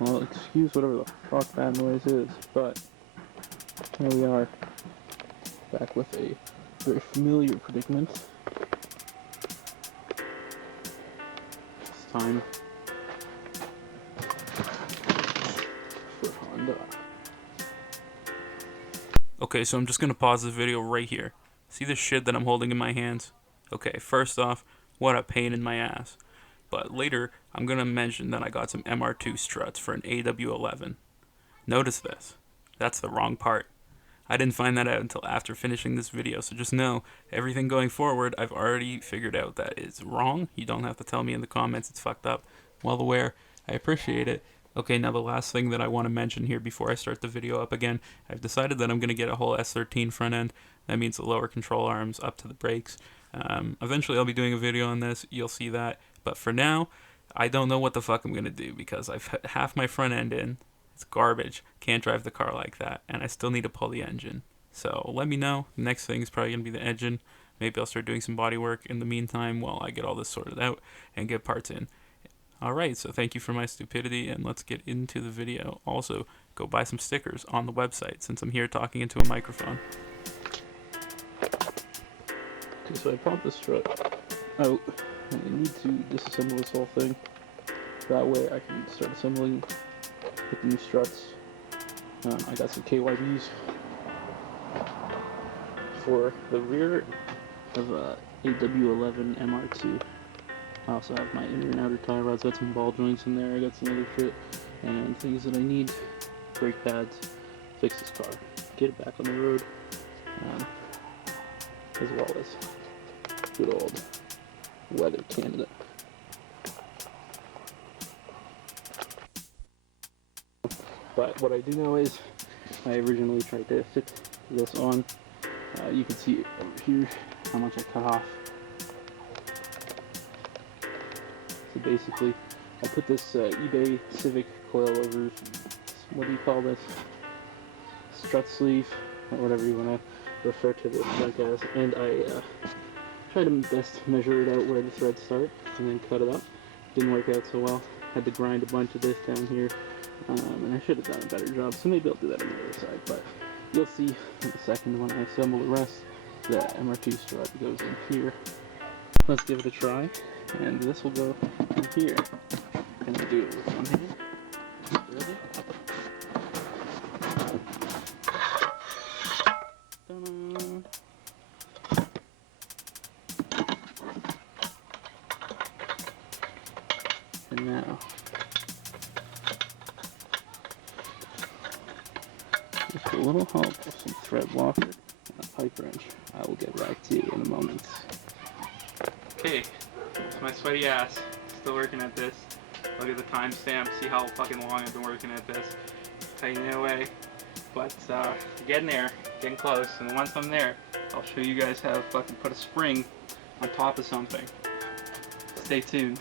Well, excuse whatever the fuck that noise is, but here we are, back with a very familiar predicament. It's time for Honda. Okay, so I'm just gonna pause the video right here. See the shit that I'm holding in my hands? Okay, first off, what a pain in my ass. But later, I'm gonna mention that I got some MR2 struts for an AW11. Notice this. That's the wrong part. I didn't find that out until after finishing this video, so just know, everything going forward, I've already figured out that is wrong. You don't have to tell me in the comments it's fucked up. Well aware. I appreciate it. Okay, now the last thing that I want to mention here before I start the video up again, I've decided that I'm going to get a whole S13 front end. That means the lower control arms up to the brakes. Eventually I'll be doing a video on this, you'll see that. But for now, I don't know what the fuck I'm going to do because I've put half my front end in. It's garbage. Can't drive the car like that. And I still need to pull the engine. So let me know. The next thing is probably going to be the engine. Maybe I'll start doing some body work in the meantime while I get all this sorted out and get parts in. Alright, so thank you for my stupidity, and let's get into the video. Also, go buy some stickers on the website, since I'm here talking into a microphone. Okay, so I popped the strut out, and I need to disassemble this whole thing. That way I can start assembling with the new struts. I got some KYBs for the rear of AW11 MR2. I also have my inner and outer tie rods, got some ball joints in there, I got some other shit, and things that I need, brake pads, fix this car, get it back on the road, as well as good old weather Canada. But what I do know is, I originally tried to fit this on, you can see over here how much I cut off. So basically, I put this eBay Civic Coilovers, what do you call this? Strut sleeve, or whatever you want to refer to this like as, and I tried to best measure it out where the threads start, and then cut it up. Didn't work out so well. Had to grind a bunch of this down here, and I should have done a better job, so maybe I'll do that on the other side, but you'll see in a second when I assemble the rest. The MR2 strut goes in here. Let's give it a try. And this will go in here. And I'll do it with one hand. Ready? Ta-da! And now, just a little help with some thread locker and a pipe wrench. I will get back to you in a moment. Okay. It's my sweaty ass. Still working at this. Look at the timestamp. See how fucking long I've been working at this. Tightening it away. But getting there. Getting close. And once I'm there, I'll show you guys how to fucking put a spring on top of something. Stay tuned.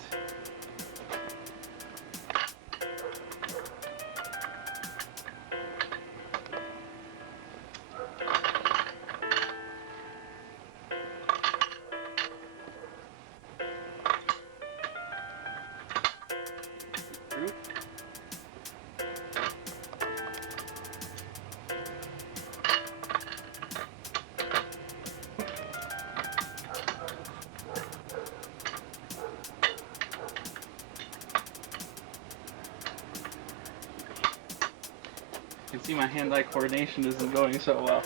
You can see my hand-eye coordination isn't going so well.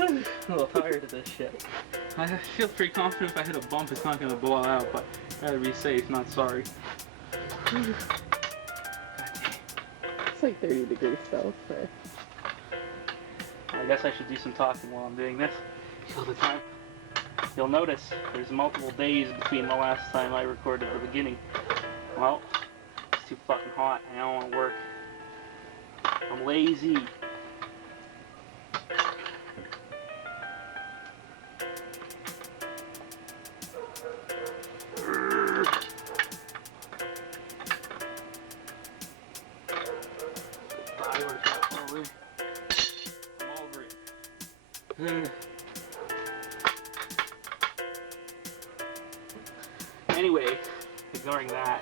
I'm a little tired of this shit. I feel pretty confident if I hit a bump it's not going to blow out, but I'd rather be safe, not sorry. It's like 30 degrees south there. I guess I should do some talking while I'm doing this. All the time. You'll notice there's multiple days between the last time I recorded the beginning. Well, it's too fucking hot. I don't want to work. I'm lazy. I'm over it. Anyway, ignoring that.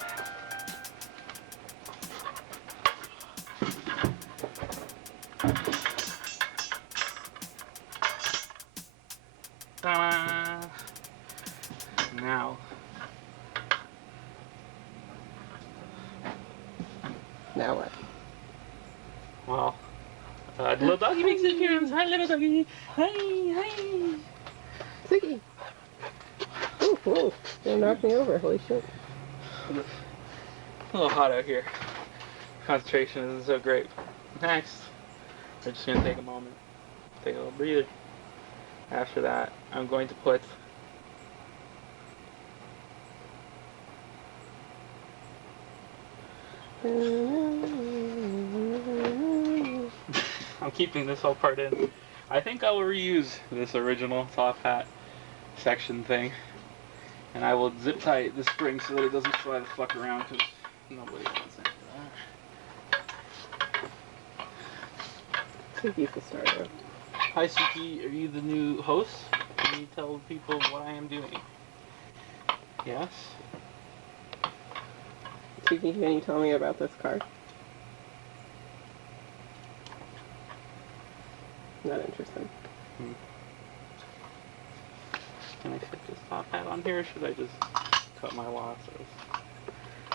Now what? Well, little doggy makes an appearance. Hi, little doggy. Hi, hi. Ziggy. Oh, whoa. They knocked me over. Holy shit. A little hot out here. Concentration isn't so great. Next, we're just going to take a moment. Take a little breather. After that, I'm going to put I'm keeping this whole part in. I think I will reuse this original top hat section thing. And I will zip tie the spring so that it doesn't fly the fuck around, because nobody wants any of that. Suki's the starter. Hi Suki, are you the new host? Can you tell people what I am doing? Yes? Suki, can you tell me about this car? Not interesting. Can I fit this top hat on here, or should I just cut my losses?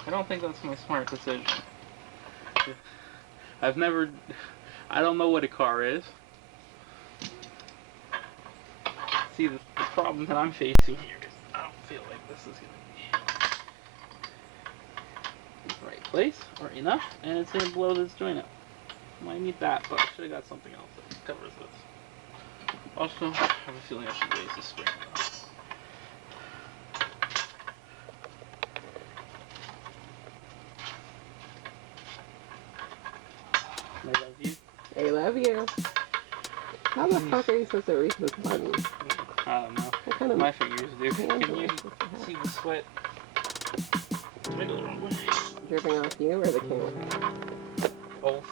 I don't think that's my smart decision. I don't know what a car is. See, the problem that I'm facing here is I don't feel like this is going to be in the right place, or enough, and it's going to blow this joint up. Might need that, but I should have got something else that covers this. Also, I have a feeling I should raise the spring. I love you. I love you. How the fuck are you supposed to reach this button? I don't know. What kind of My fingers do. Can you is supposed to have? see the sweat? Did I go the wrong way? Dripping off you or the camera? Both.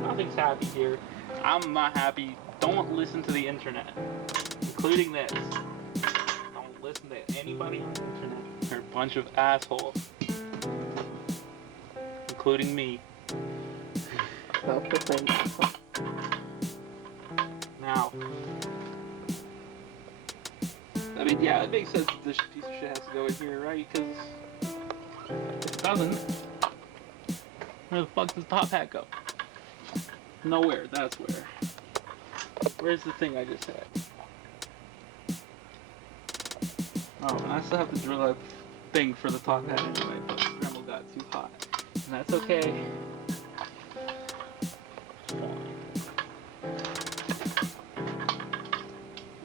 Nothing's happy here. I'm not happy. Don't listen to the internet, including this. Don't listen to anybody on the internet. They're a bunch of assholes, including me. Self-proclaimed asshole. Now, I mean, yeah, it makes sense that this piece of shit has to go in here, right? Because if it doesn't, where the fuck does the top hat go? Nowhere, that's where. Where's the thing I just had? Oh, and I still have to drill a thing for the top hat anyway, but the Dremel got too hot. And that's okay.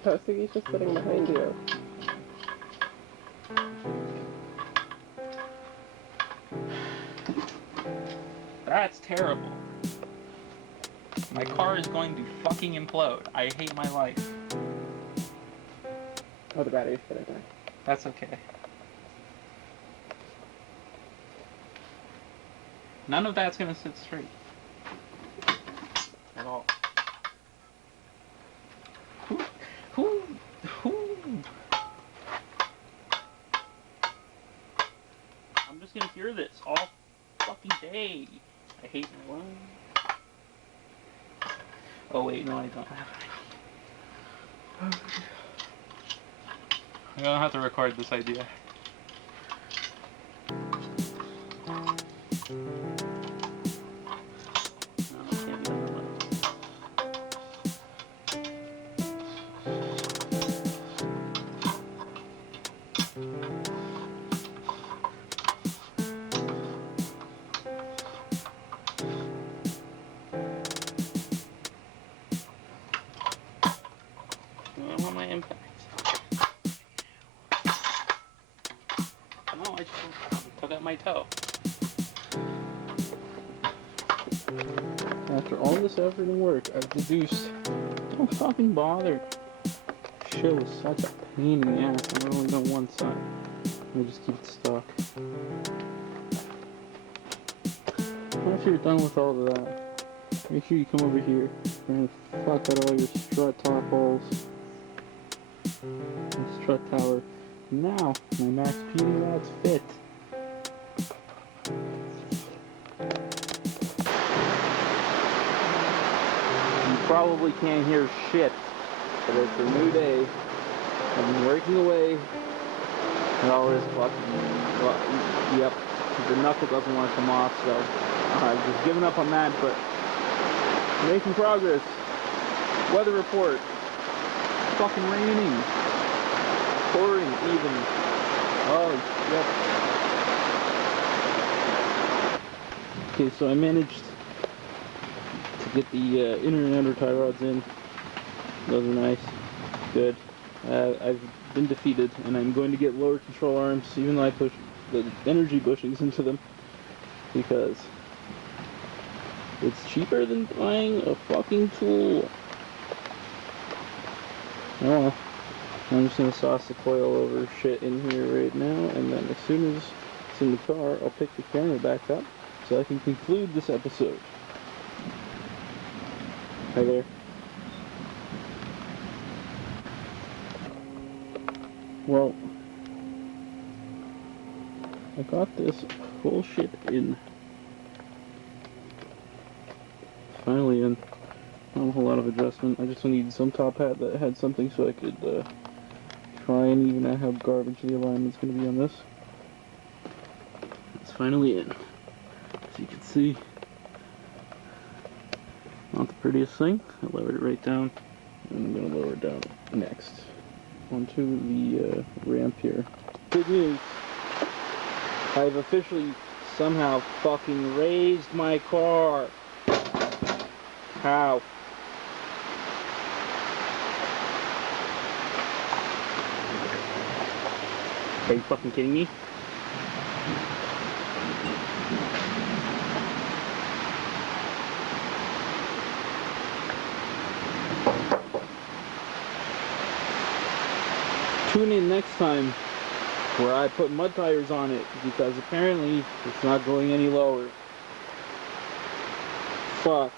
Oh, Suki's just sitting behind you. That's terrible. My car is going to fucking implode. I hate my life. Oh, the battery's gonna die. That's okay. None of that's gonna sit straight. At all. Who? I'm just gonna hear this all fucking day. I hate my life. Oh wait, no I don't have it. I'm gonna have to record this idea. No, it can't be done that way. I don't want my impact. No, I just took out my toe. After all this effort and work, I've deduced. Don't fucking bother. Shit was such a pain in the ass. I'm only on one side. Let me just keep it stuck. After you're done with all of that, make sure you come over here. We're gonna fuck out all your strut top holes. And strut tower. Now, my max PD rods fit. You probably can't hear shit, but it's a new day. I've been working away, and all this fucking, well, yep, the knuckle doesn't want to come off, so I've just given up on that, but making progress. Weather report. Fucking raining. Pouring even. Oh, yep. Okay, so I managed to get the inner and outer tie rods in. Those are nice. Good. I've been defeated, and I'm going to get lower control arms, even though I push the energy bushings into them, because it's cheaper than buying a fucking tool. Oh well. I'm just gonna sauce the coilover shit in here right now, and then as soon as it's in the car, I'll pick the camera back up so I can conclude this episode. Hi there. Well, I got this bullshit in. Finally in. Not a whole lot of adjustment. I just needed some top hat that had something so I could try and even out how garbage the alignment's going to be on this. It's finally in. As you can see, not the prettiest thing. I lowered it right down, and I'm going to lower it down next onto the ramp here. Good news. I've officially somehow fucking raised my car. How? Are you fucking kidding me? Tune in next time where I put mud tires on it, because apparently it's not going any lower. Fuck.